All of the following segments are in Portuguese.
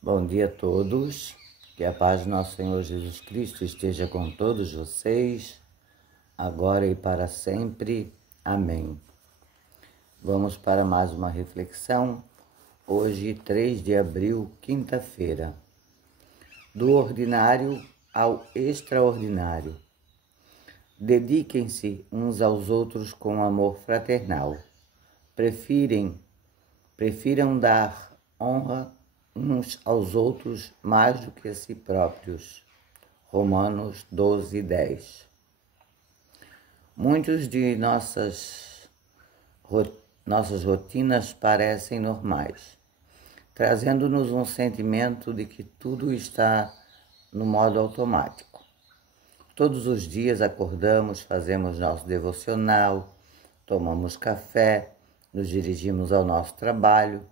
Bom dia a todos, que a paz do nosso Senhor Jesus Cristo esteja com todos vocês, agora e para sempre. Amém. Vamos para mais uma reflexão, hoje 3 de abril, quinta-feira. Do ordinário ao extraordinário. Dediquem-se uns aos outros com amor fraternal. Prefiram dar honra uns aos outros mais do que a si próprios. Romanos 12:10. Muitos de nossas rotinas parecem normais, trazendo-nos um sentimento de que tudo está no modo automático. Todos os dias acordamos, fazemos nosso devocional, tomamos café, nos dirigimos ao nosso trabalho,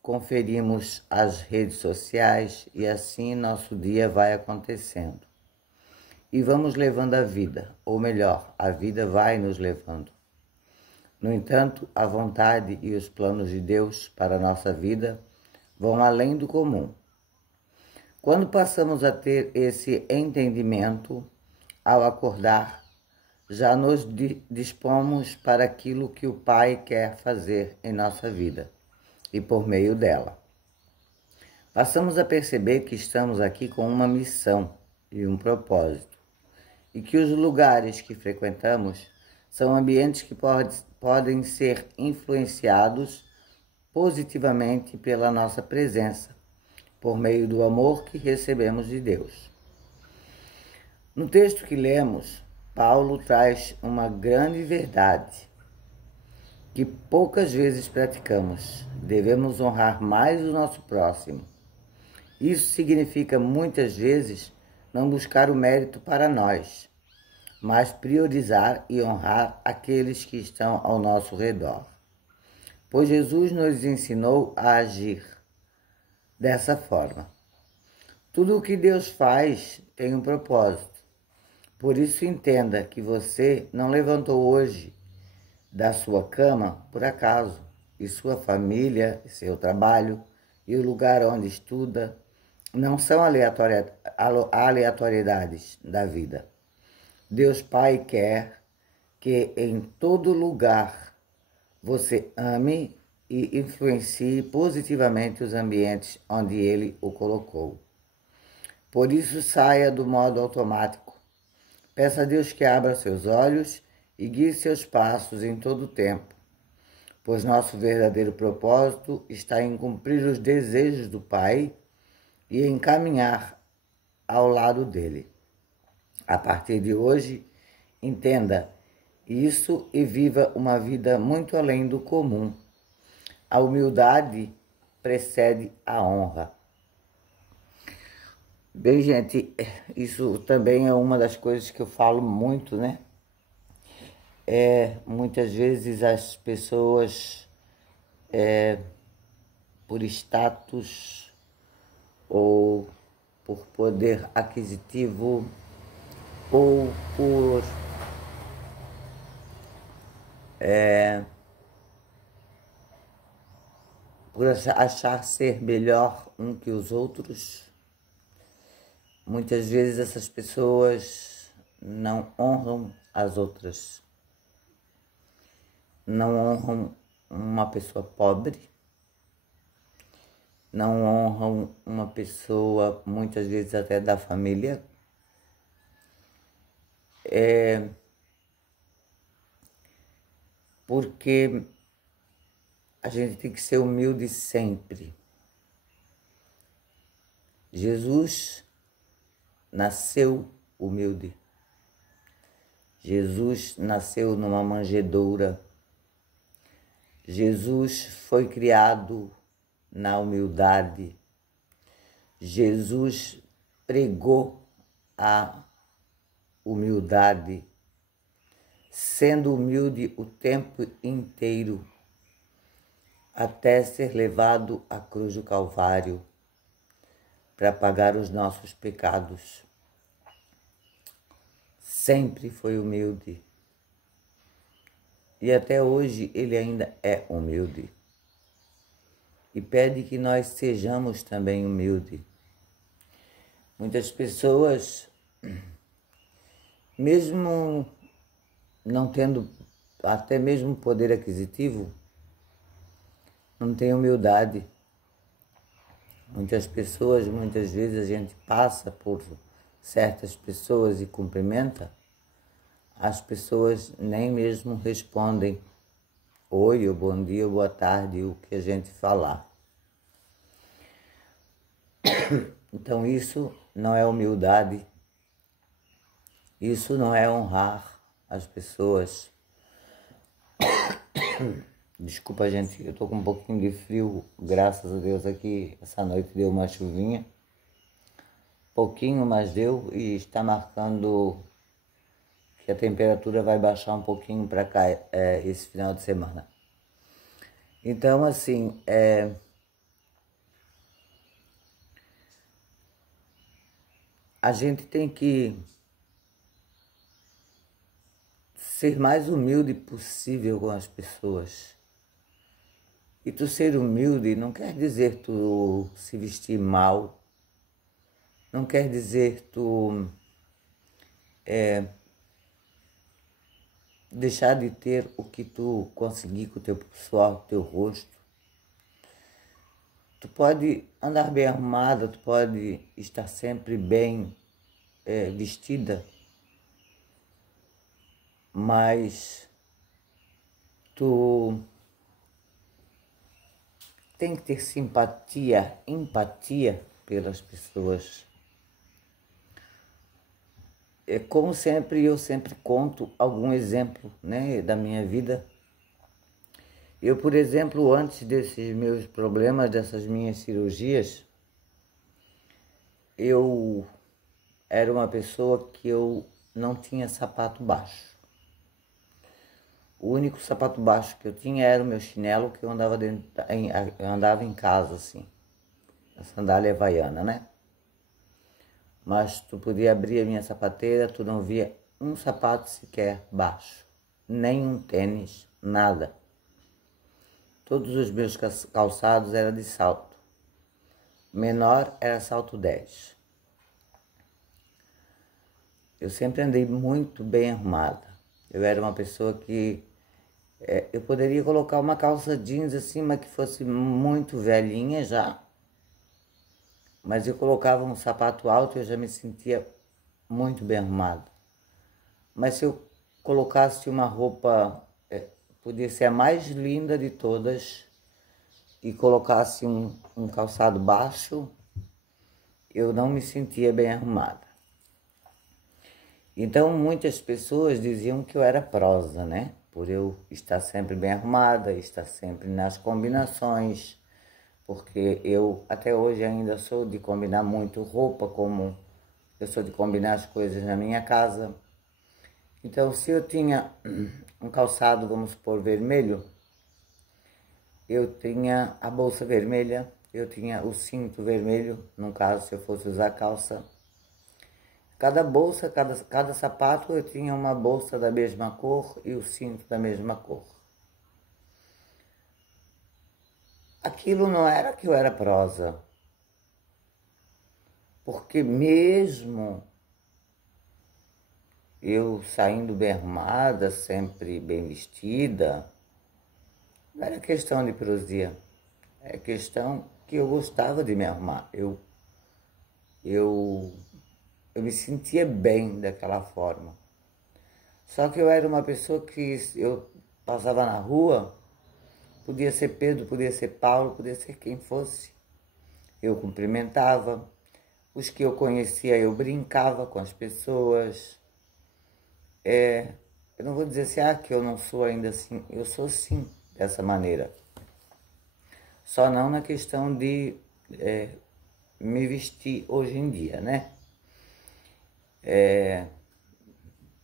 conferimos as redes sociais e assim nosso dia vai acontecendo. E vamos levando a vida, ou melhor, a vida vai nos levando. No entanto, a vontade e os planos de Deus para a nossa vida vão além do comum. Quando passamos a ter esse entendimento, ao acordar, já nos dispomos para aquilo que o Pai quer fazer em nossa vida e por meio dela. Passamos a perceber que estamos aqui com uma missão e um propósito, e que os lugares que frequentamos são ambientes que podem ser influenciados positivamente pela nossa presença, por meio do amor que recebemos de Deus. No texto que lemos, Paulo traz uma grande verdade que poucas vezes praticamos. Devemos honrar mais o nosso próximo. Isso significa muitas vezes não buscar o mérito para nós, mas priorizar e honrar aqueles que estão ao nosso redor. Pois Jesus nos ensinou a agir dessa forma. Tudo o que Deus faz tem um propósito. Por isso entenda que você não levantou hoje da sua cama por acaso, e sua família, seu trabalho e o lugar onde estuda não são aleatoriedades da vida. Deus Pai quer que em todo lugar você ame e influencie positivamente os ambientes onde Ele o colocou. Por isso saia do modo automático. Peça a Deus que abra seus olhos e guie seus passos em todo o tempo, pois nosso verdadeiro propósito está em cumprir os desejos do Pai e em caminhar ao lado dele. A partir de hoje, entenda isso e viva uma vida muito além do comum. A humildade precede a honra. Bem, gente, isso também é uma das coisas que eu falo muito, né? Muitas vezes as pessoas, por status ou por poder aquisitivo ou por achar ser melhor um que os outros, muitas vezes essas pessoas não honram as outras, não honram uma pessoa pobre, não honram uma pessoa, muitas vezes até da família. Porque a gente tem que ser humilde sempre. Jesus nasceu humilde. Jesus nasceu numa manjedoura. Jesus foi criado na humildade. Jesus pregou a humildade, sendo humilde o tempo inteiro, até ser levado à cruz do Calvário para pagar os nossos pecados. Sempre foi humilde. E até hoje ele ainda é humilde. e pede que nós sejamos também humildes. Muitas pessoas, mesmo não tendo até mesmo poder aquisitivo, não têm humildade. Muitas pessoas, muitas vezes a gente passa por certas pessoas e cumprimenta, as pessoas nem mesmo respondem oi, ou bom dia, ou boa tarde, o que a gente falar. Então isso não é humildade, isso não é honrar as pessoas. Desculpa, gente, eu tô com um pouquinho de frio, graças a Deus aqui, essa noite deu uma chuvinha. Pouquinho, mas deu, e está marcando que a temperatura vai baixar um pouquinho para cá esse final de semana. Então, assim, a gente tem que ser mais humilde possível com as pessoas. E tu ser humilde não quer dizer tu se vestir mal, não quer dizer tu deixar de ter o que tu conseguir com o teu suor, o teu rosto. Tu pode andar bem arrumada, tu pode estar sempre bem vestida, mas tu tem que ter simpatia, empatia pelas pessoas. Como sempre, eu sempre conto algum exemplo, né, da minha vida. Eu, por exemplo, antes desses meus problemas, dessas minhas cirurgias, eu era uma pessoa que eu não tinha sapato baixo. O único sapato baixo que eu tinha era o meu chinelo, que eu andava em casa, assim, a sandália havaiana, né? Mas tu podia abrir a minha sapateira, tu não via um sapato sequer baixo, nem um tênis, nada. Todos os meus calçados eram de salto. Menor era salto 10. Eu sempre andei muito bem arrumada. Eu era uma pessoa que eu poderia colocar uma calça jeans assim, mas que fosse muito velhinha já. Mas eu colocava um sapato alto e eu já me sentia muito bem arrumada. Mas se eu colocasse uma roupa, podia ser a mais linda de todas, e colocasse um calçado baixo, eu não me sentia bem arrumada. Então muitas pessoas diziam que eu era prosa, né? Por eu estar sempre bem arrumada, estar sempre nas combinações, porque eu até hoje ainda sou de combinar muito roupa, como eu sou de combinar as coisas na minha casa. Então, se eu tinha um calçado, vamos supor, vermelho, eu tinha a bolsa vermelha, eu tinha o cinto vermelho, no caso, se eu fosse usar calça. Cada bolsa, cada sapato, eu tinha uma bolsa da mesma cor e o cinto da mesma cor. Aquilo não era que eu era prosa, porque mesmo eu saindo bem arrumada, sempre bem vestida, não era questão de prosia, é questão que eu gostava de me arrumar. Eu me sentia bem daquela forma. Só que eu era uma pessoa que eu passava na rua, podia ser Pedro, podia ser Paulo, podia ser quem fosse. Eu cumprimentava, os que eu conhecia eu brincava com as pessoas. Eu não vou dizer assim, que eu não sou ainda assim, eu sou sim, dessa maneira. Só não na questão de me vestir hoje em dia, né?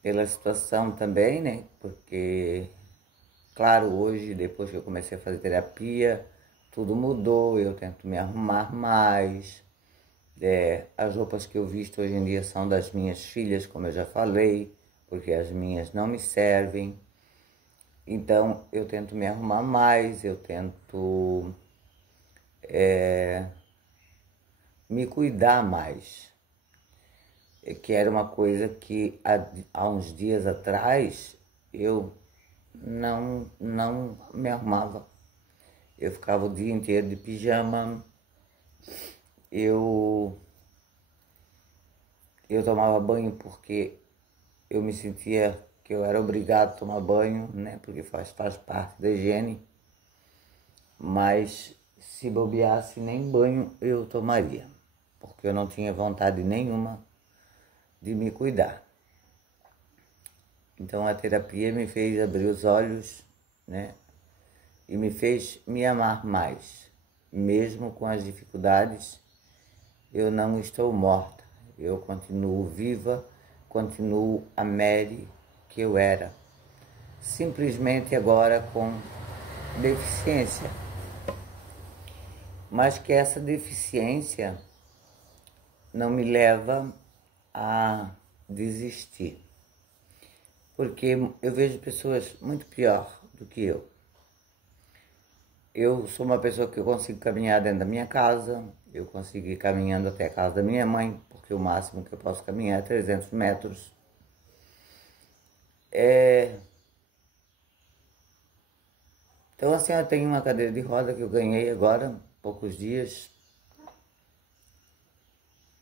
Pela situação também, né? Porque, claro, hoje, depois que eu comecei a fazer terapia, tudo mudou, eu tento me arrumar mais. As roupas que eu visto hoje em dia são das minhas filhas, como eu já falei, porque as minhas não me servem. Então, eu tento me arrumar mais, eu tento me cuidar mais, que era uma coisa que há uns dias atrás eu não me arrumava. Eu ficava o dia inteiro de pijama, eu tomava banho porque eu me sentia que eu era obrigado a tomar banho, né? Porque faz parte da higiene. Mas se bobeasse, nem banho eu tomaria, porque eu não tinha vontade nenhuma de me cuidar. Então a terapia me fez abrir os olhos, né? E me fez me amar mais. Mesmo com as dificuldades, eu não estou morta. Eu continuo viva, continuo a Mary que eu era. Simplesmente agora com deficiência. Mas que essa deficiência não me leva a desistir. Porque eu vejo pessoas muito pior do que eu. Eu sou uma pessoa que eu consigo caminhar dentro da minha casa, eu consigo ir caminhando até a casa da minha mãe, porque o máximo que eu posso caminhar é 300 metros. Então assim, eu tenho uma cadeira de roda que eu ganhei agora, há poucos dias.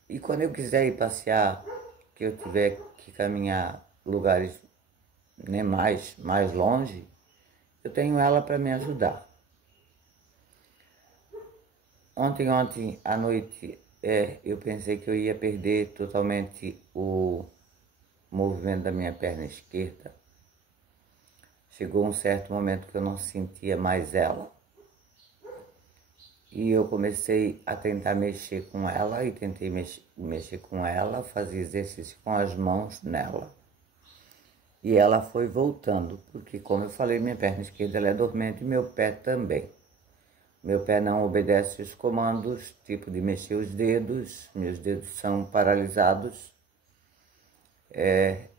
E quando eu quiser ir passear, que eu tiver que caminhar lugares, né, mais longe, eu tenho ela para me ajudar. Ontem à noite, eu pensei que eu ia perder totalmente o movimento da minha perna esquerda. Chegou um certo momento que eu não sentia mais ela. E eu comecei a tentar mexer com ela e tentei mexer com ela, fazer exercício com as mãos nela. E ela foi voltando, porque como eu falei, minha perna esquerda ela é dormente e meu pé também. Meu pé não obedece os comandos, tipo de mexer os dedos, meus dedos são paralisados.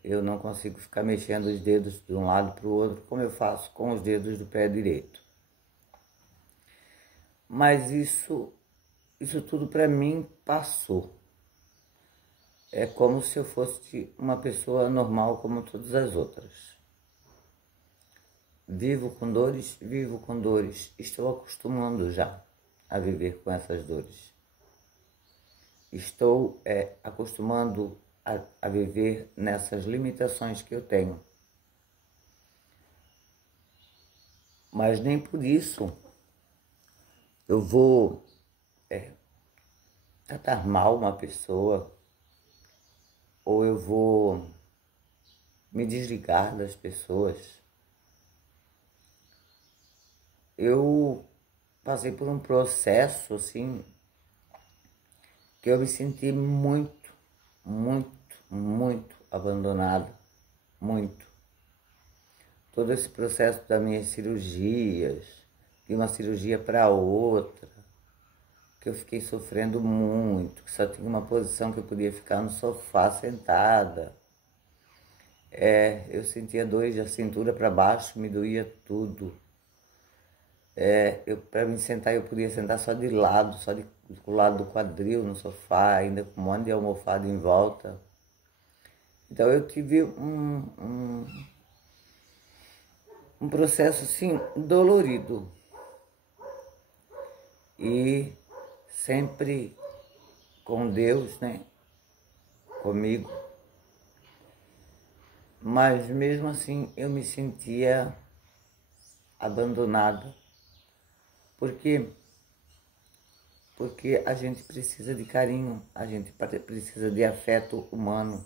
Eu não consigo ficar mexendo os dedos de um lado para o outro, como eu faço com os dedos do pé direito. Mas isso tudo para mim passou. É como se eu fosse uma pessoa normal como todas as outras. Vivo com dores, estou acostumando já a viver com essas dores. Estou acostumando a viver nessas limitações que eu tenho. Mas nem por isso eu vou tratar mal uma pessoa, ou eu vou me desligar das pessoas. Eu passei por um processo, assim, que eu me senti muito abandonado, muito. Todo esse processo das minhas cirurgias, de uma cirurgia para outra, que eu fiquei sofrendo muito, que só tinha uma posição que eu podia ficar no sofá sentada. Eu sentia dores da cintura para baixo, me doía tudo. Para me sentar, eu podia sentar só de lado, do lado do quadril no sofá, ainda com um monte de almofada em volta. Então eu tive um processo assim dolorido. E sempre com Deus, né? Comigo. Mas mesmo assim eu me sentia abandonado. Porque a gente precisa de carinho, a gente precisa de afeto humano.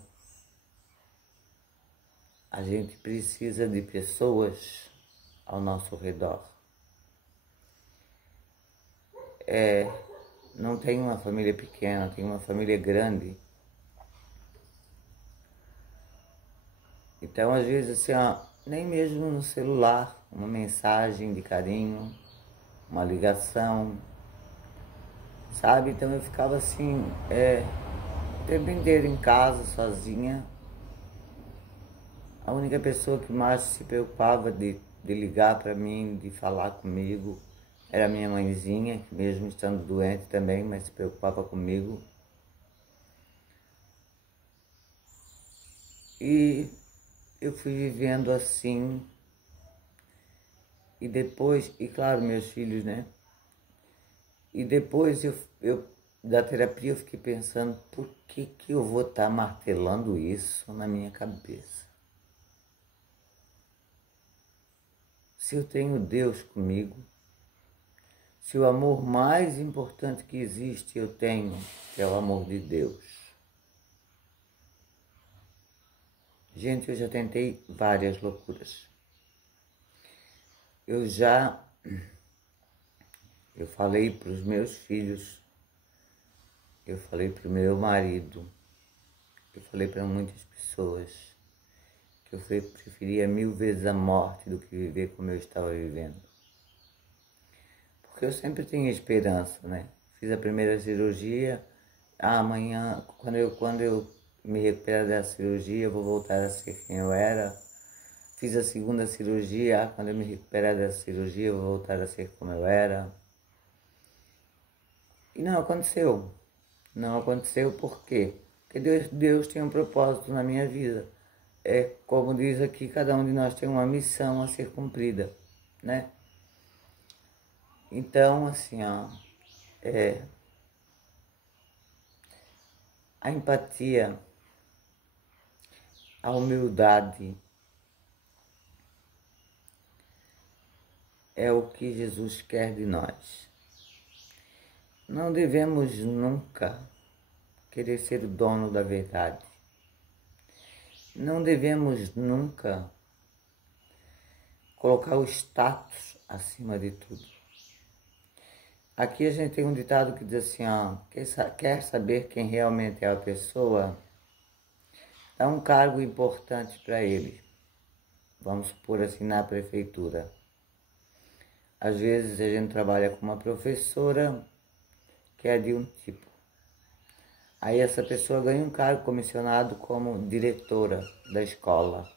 A gente precisa de pessoas ao nosso redor. Não tenho uma família pequena, tenho uma família grande. Então, às vezes, assim, nem mesmo no celular, uma mensagem de carinho, uma ligação, sabe? Então eu ficava assim, o tempo inteiro em casa, sozinha. A única pessoa que mais se preocupava de ligar para mim, de falar comigo, era minha mãezinha, que mesmo estando doente também, mas se preocupava comigo. E eu fui vivendo assim, e depois, e claro, meus filhos, né? E depois da terapia eu fiquei pensando, por que eu vou estar martelando isso na minha cabeça? Se eu tenho Deus comigo, se o amor mais importante que existe eu tenho, que é o amor de Deus. Gente, eu já tentei várias loucuras. Eu falei para os meus filhos, eu falei para o meu marido, eu falei para muitas pessoas que eu preferia 1000 vezes a morte do que viver como eu estava vivendo. Porque eu sempre tinha esperança, né? Fiz a primeira cirurgia, amanhã, quando eu me recuperar da cirurgia, eu vou voltar a ser quem eu era. Fiz a segunda cirurgia, quando eu me recuperar da cirurgia, eu vou voltar a ser como eu era. E não aconteceu. Não aconteceu por quê? Porque Deus tem um propósito na minha vida. É como diz aqui, cada um de nós tem uma missão a ser cumprida, né? Então, assim, ó, a empatia, a humildade é o que Jesus quer de nós. Não devemos nunca querer ser o dono da verdade. Não devemos nunca colocar o status acima de tudo. Aqui a gente tem um ditado que diz assim, ó, quer saber quem realmente é a pessoa? Dá um cargo importante para ele. Vamos supor assim, na prefeitura. Às vezes a gente trabalha com uma professora que é de um tipo. Aí essa pessoa ganha um cargo comissionado como diretora da escola.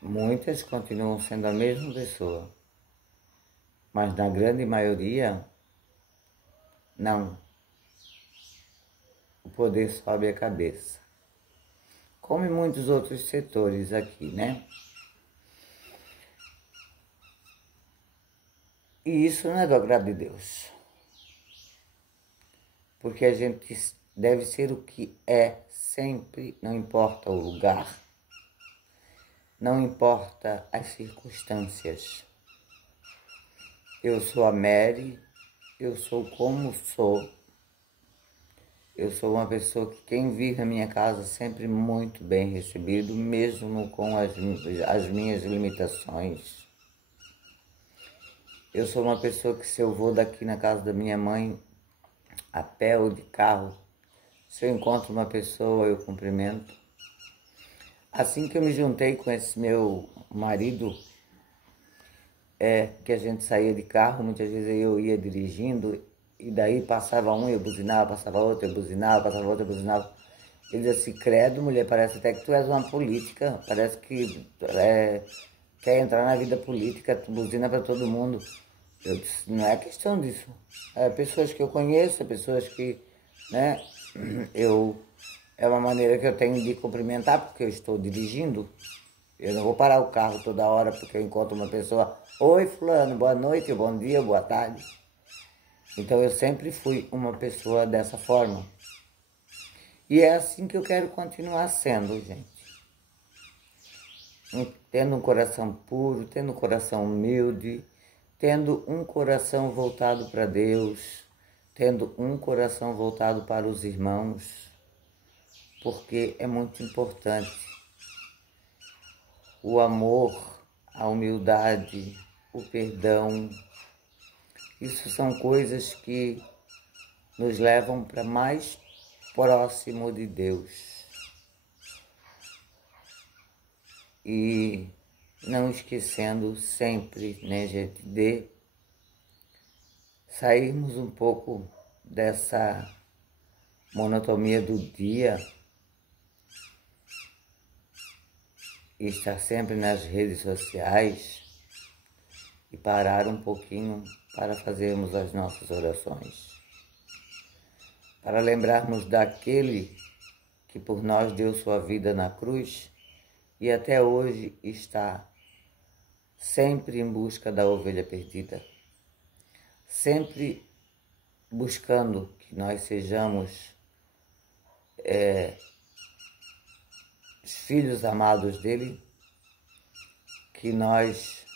Muitas continuam sendo a mesma pessoa, mas na grande maioria, não. O poder sobe a cabeça. Como em muitos outros setores aqui, né? E isso não é do agrado de Deus. Porque a gente deve ser o que é sempre, não importa o lugar, não importa as circunstâncias. Eu sou a Mary, eu sou como sou. Eu sou uma pessoa que quem vir na minha casa sempre muito bem recebido, mesmo com as minhas limitações. Eu sou uma pessoa que se eu vou daqui na casa da minha mãe, a pé ou de carro, se eu encontro uma pessoa, eu cumprimento. Assim que eu me juntei com esse meu marido, que a gente saía de carro, muitas vezes eu ia dirigindo, e daí passava um, eu buzinava, passava outro, eu buzinava, passava outro, eu buzinava. Ele dizia assim, credo, mulher, parece até que tu és uma política, parece que quer entrar na vida política, tu buzina para todo mundo. Eu disse, não é questão disso. Pessoas que eu conheço, pessoas que, né, é uma maneira que eu tenho de cumprimentar, porque eu estou dirigindo. Eu não vou parar o carro toda hora porque eu encontro uma pessoa, oi fulano, boa noite, bom dia, boa tarde. Então eu sempre fui uma pessoa dessa forma. E é assim que eu quero continuar sendo, gente. Tendo um coração puro, tendo um coração humilde, tendo um coração voltado para Deus, tendo um coração voltado para os irmãos, porque é muito importante o amor, a humildade, o perdão. Isso são coisas que nos levam para mais próximo de Deus. E não esquecendo sempre, né, gente, de sairmos um pouco dessa monotonia do dia e estar sempre nas redes sociais, e parar um pouquinho para fazermos as nossas orações, para lembrarmos daquele que por nós deu sua vida na cruz e até hoje está sempre em busca da ovelha perdida, sempre buscando que nós sejamos os filhos amados dele, que nós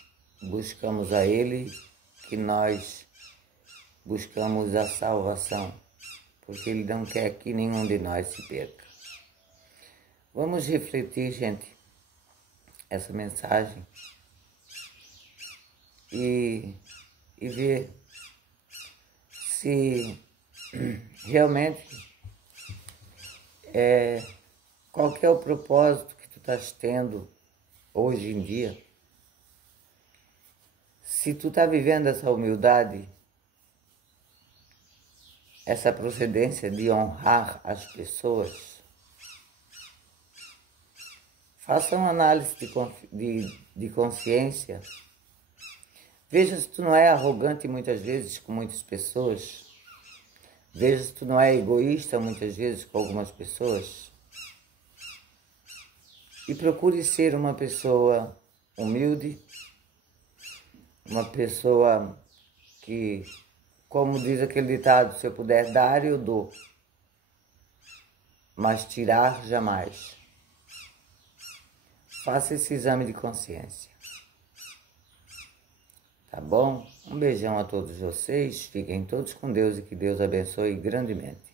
buscamos a ele, que nós buscamos a salvação, porque ele não quer que nenhum de nós se perca. Vamos refletir, gente, essa mensagem e ver se realmente qual que é o propósito que tu estás tendo hoje em dia. Se tu está vivendo essa humildade, essa procedência de honrar as pessoas, faça uma análise de consciência. Veja se tu não é arrogante muitas vezes com muitas pessoas. Veja se tu não é egoísta muitas vezes com algumas pessoas. E procure ser uma pessoa humilde, uma pessoa que, como diz aquele ditado, se eu puder dar, eu dou, mas tirar jamais. Faça esse exame de consciência. Tá bom? Um beijão a todos vocês, fiquem todos com Deus e que Deus abençoe grandemente.